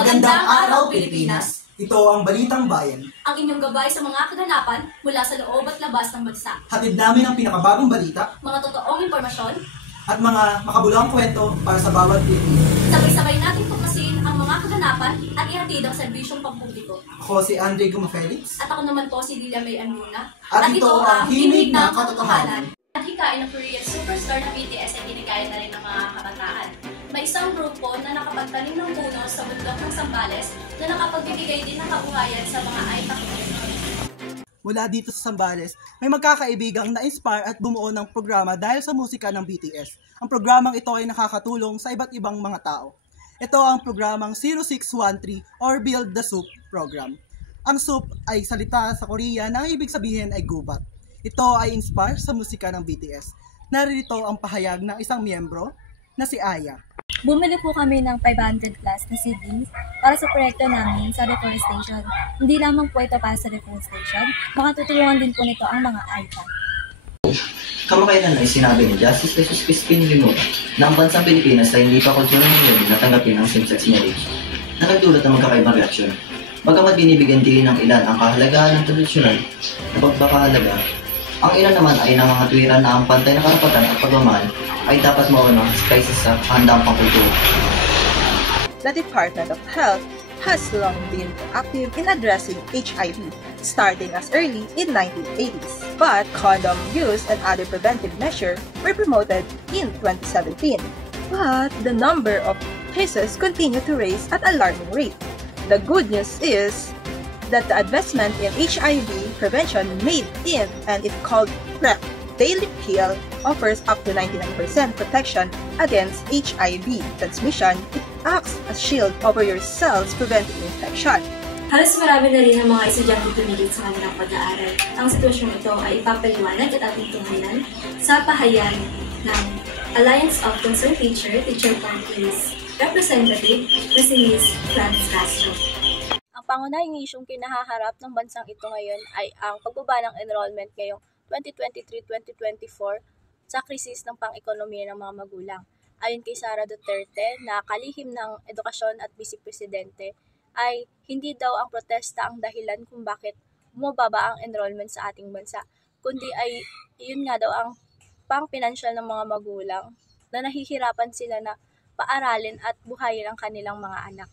Magandang araw, Pilipinas! Ito ang Balitang Bayan. Ang inyong gabay sa mga kaganapan mula sa loob at labas ng bansa. Hatid namin ang pinakabagong balita, mga totoong impormasyon, at mga makabuluhang kwento para sa bawat Pilipino. Sabay-sabay natin tuklasin ang mga kaganapan at ihatid ang serbisyong pampubliko. Ako si Andre Gumafelix. At ako naman po si Lilia May Anluna. At ito ang Himig ng Katotohanan. Ang hikain ng Korean superstar na BTS ay ginigaya na rin ng mga kabataan. May isang grupo na nakapagtanim ng puno sa bundok ng Zambales na nakapagbibigay din ng kabuhayan sa mga Aita-Pinoy. Mula dito sa Zambales, may magkakaibigang na-inspire at bumuo ng programa dahil sa musika ng BTS. Ang programang ito ay nakakatulong sa iba't ibang mga tao. Ito ang programang 0613 or Build the Soup program. Ang soup ay salita sa Korea na ang ibig sabihin ay gubat. Ito ay inspire sa musika ng BTS. Narito ang pahayag ng isang miyembro na si Aya. Bumili po kami ng 500 plus na CDs para sa proyekto namin sa reforestation. Hindi lamang po ito para sa reforestation, makatutulungan din po nito ang mga AITA. Kamakailan ay sinabi ni Justice Jesus Crispin Limona na ang bansang Pilipinas ay hindi pa kulturang ngayon na tanggapin ang same-sex marriage na nagdulot ng magkakaibang reaksyon. Bagamat binibigyan din ng ilan ang kahalagahan ng tradisyonal na pagpapahalaga, ang ilan naman ay nangangatwiran na ang pantay na karapatan at pagmamahal ay dapat mauna kaysa sa handang pangkultura. The Department of Health has long been active in addressing HIV, starting as early in 1980s. But condom use and other preventive measures were promoted in 2017. But the number of cases continue to rise at alarming rate. The good news is that the advancement in HIV prevention made in and it's called PrEP daily pill offers up to 99% protection against HIV transmission. It acts as shield over your cells preventing infection. Halos marami na rin ang mga estudyante tumigil sa kanilang pag-aaral. Ang sitwasyong ito ay ipapaliwanag at ating tunghayan sa pahayag ng Alliance of Concerned Teacher Countries representative na si Ms. Franz Castro. Ang pangunahing isyong kinahaharap ng bansang ito ngayon ay ang pagbaba ng enrollment ngayong 2023-2024 sa krisis ng pang-ekonomiya ng mga magulang. Ayon kay Sara Duterte na kalihim ng edukasyon at vice-presidente, ay hindi daw ang protesta ang dahilan kung bakit bumababa ang enrollment sa ating bansa, kundi ay yun nga daw ang pang-pinansyal ng mga magulang na nahihirapan sila na paaralin at buhayin ang kanilang mga anak.